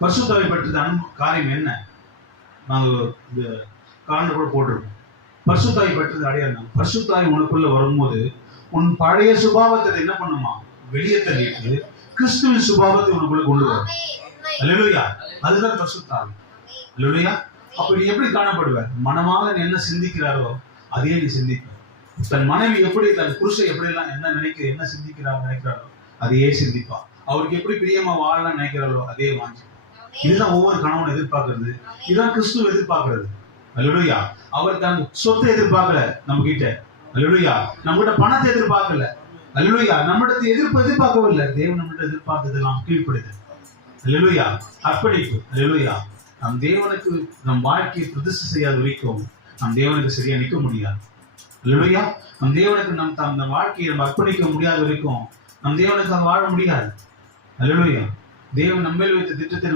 பரிசுத்தாவை பற்றிய காரியம் என்ன? நாங்கள் இந்த காரணம் கூட போட்டிருக்கோம். பரிசுத்தாவை பற்றியது அடையாளம். பரிசுத்தாய் உனக்குள்ள வரும்போது உன் பழைய சுபாவத்தை என்ன பண்ணுமா? வெளியே தள்ளிட்டு கிறிஸ்துவின் சுபாவத்தை உனக்குள்ள கொண்டு வரும். அல்லேலூயா. அதுதான் பரிசுத்தாவி. அல்லேலூயா. அப்படி எப்படி காணப்படுவ? மனமாக என்ன சிந்திக்கிறாரோ அதையே நீ சிந்திப்ப. தன் மனைவி எப்படி, தன் புருஷன் எப்படி எல்லாம் என்ன என்ன நினைக்கிறாரோ அதையே சிந்திப்பா. அவருக்கு எப்படி பிரியமா வாழலாம் நினைக்கிறாரோ அதே வாங்கி. இதுதான் ஒவ்வொரு கணவன் எதிர்பார்க்கறது. இதுதான் கிறிஸ்துவ எதிர்பார்க்கறது. அல்லேலூயா. அவர் தன் சொத்தை எதிர்பார்க்கல நம்ம கிட்ட. அல்லேலூயா. நம்ம கிட்ட பணத்தை எதிர்பார்க்கல. அல்லேலூயா. நம்மிடத்தை எதிர்பார்க்கவில்லை. தேவன் நம்மகிட்ட எதிர்பார்த்ததெல்லாம் கீழ்ப்படுது. அல்லேலூயா. அர்ப்பணிப்பு. அல்லேலூயா. நம் தேவனுக்கு நம் வாழ்க்கையை பிரதிஷ்டை செய்யாத வரைக்கும் நம் தேவனுக்கு சரியா நிற்க முடியாது. அல்லேலூயா. நம் தேவனுக்கு நம் வாழ்க்கையை நம்ம அர்ப்பணிக்க முடியாத வரைக்கும் நம் தேவனுக்கு வாழ முடியாது. அல்லேலூயா. தேவன் நம்மேல் வைத்த திட்டத்தை